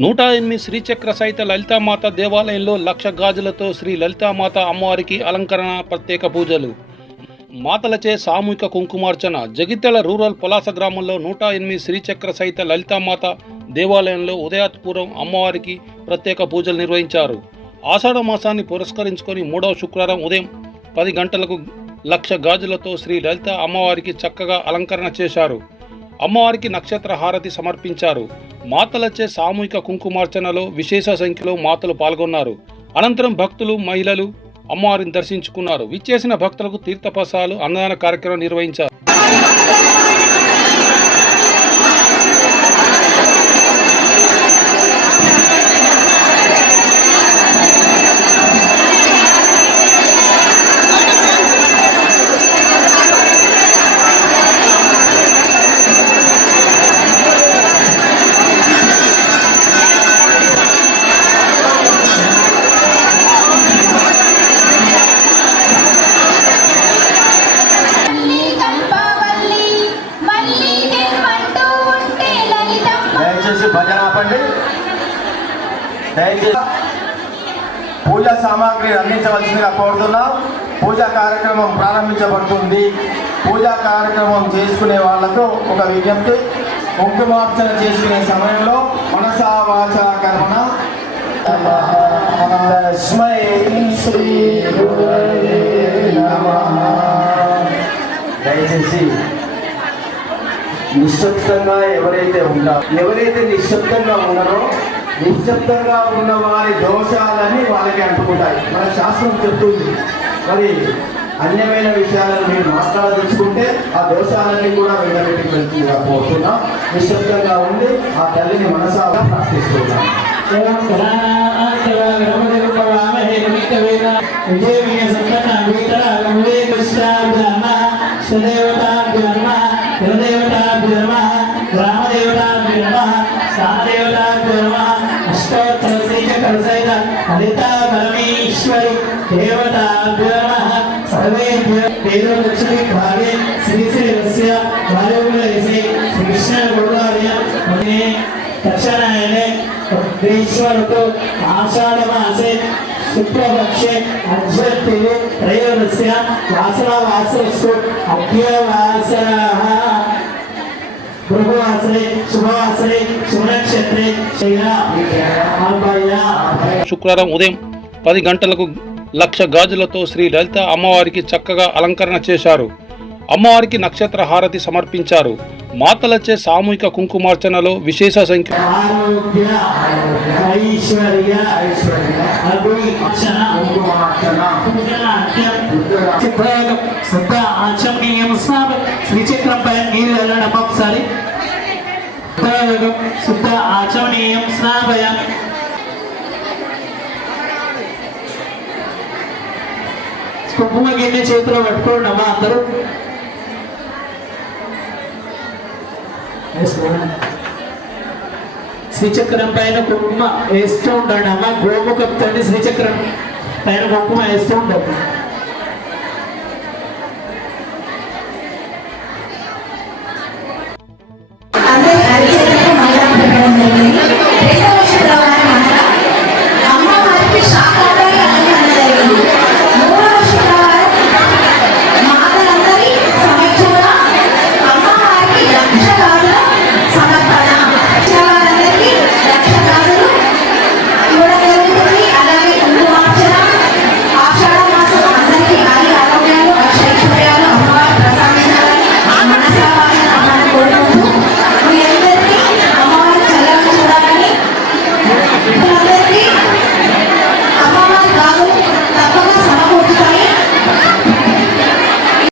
108 శ్రీచక్ర సహిత లలితామాత దేవాలయంలో 1,00,000 గాజులతో శ్రీ లలితామాత అమ్మవారికి అలంకరణ, ప్రత్యేక పూజలు. మాతలచే సామూహిక కుంకుమార్చన. జగిత్యాల రూరల్ పలాస గ్రామంలో 108 శ్రీచక్ర సహిత లలితామాత దేవాలయంలో ఉదయాత్పూర్వం అమ్మవారికి ప్రత్యేక పూజలు నిర్వహించారు. ఆషాఢ మాసాన్ని పురస్కరించుకొని 3వ శుక్రవారం ఉదయం 10 గంటలకు 1,00,000 గాజులతో శ్రీ లలిత అమ్మవారికి చక్కగా అలంకరణ చేశారు. అమ్మవారికి నక్షత్ర హారతి సమర్పించారు. మాతలచే సామూహిక కుంకుమార్చనలో విశేష సంఖ్యలో మాతలు పాల్గొన్నారు. అనంతరం భక్తులు, మహిళలు అమ్మవారిని దర్శించుకున్నారు. విచ్చేసిన భక్తులకు తీర్థప్రసాదాలు, అన్నదాన కార్యక్రమం నిర్వహించారు. భజన ఆపండి దయచేసి. పూజా సామాగ్రి అందించవలసిందిగా కోరుతున్నాం. పూజా కార్యక్రమం ప్రారంభించబడుతుంది. పూజా కార్యక్రమం చేసుకునే వాళ్లకు ఒక విజ్ఞప్తి, కుంకుమార్చన చేసుకునే సమయంలో మనసా వాచా కర్మణ తస్మై శ్రీ గురవే నమః. దయచేసి నిశ్శబ్దంగా ఎవరైతే నిశ్శబ్దంగా ఉన్నారో, నిశ్శబ్దంగా ఉన్న వారి దోషాలని వాళ్ళకి అంటుకుంటాయి. మన శాస్త్రం చెప్తుంది. మరి అన్యమైన విషయాలను మీరు మాట్లాడదలుచుకుంటే ఆ దోషాలన్నీ కూడా వెళ్ళబెట్టి వెళ్తుందిగా పోతున్నాం. నిశ్శబ్దంగా ఉండి ఆ తల్లిని మనసాగా ప్రార్థిస్తున్నాం. పరమేశ్వరి దేవతాభ్యో నమః. సర్వేభ్యో దేవలక్ష్మీ భాగే శ్రీ శ్రీరస్య వాయుగుణేసి కృష్ణ గురువార్య మునే దక్షిణాయనే ఈశ్వరుడు ఆషాఢ మాసే శుక్లపక్షే అధ్యర్థి త్రయోదశ్య వాసరావాసరస్సు అభ్యవాసరః భృగువాసరే శుభవాసరే శుభనక్షత్రే శుక్రవారం ఉదయం 10 గంటలకు 1,00,000 గాజులతో శ్రీ లలిత అమ్మవారికి చక్కగా అలంకరణ చేశారు. అమ్మవారికి నక్షత్ర హారతి సమర్పించారు. మాతలచే సామూహిక కుంకుమార్చనలో విశేష సంఖ్య శ్రీచక్రంపై నీళ్ళు వెళ్ళడం ఒకసారి శుద్ధ ఆచమనీయం స్నాపయ. కుంకుమ గిన్నె చేతిలో పట్టుకోండి అమ్మా అందరూ. శ్రీచక్రం పైన కుంకుమ వేస్తూ ఉండండి అమ్మా. గోముఖంతో శ్రీచక్రం పైన కుంకుమ వేస్తూ ఉండండి.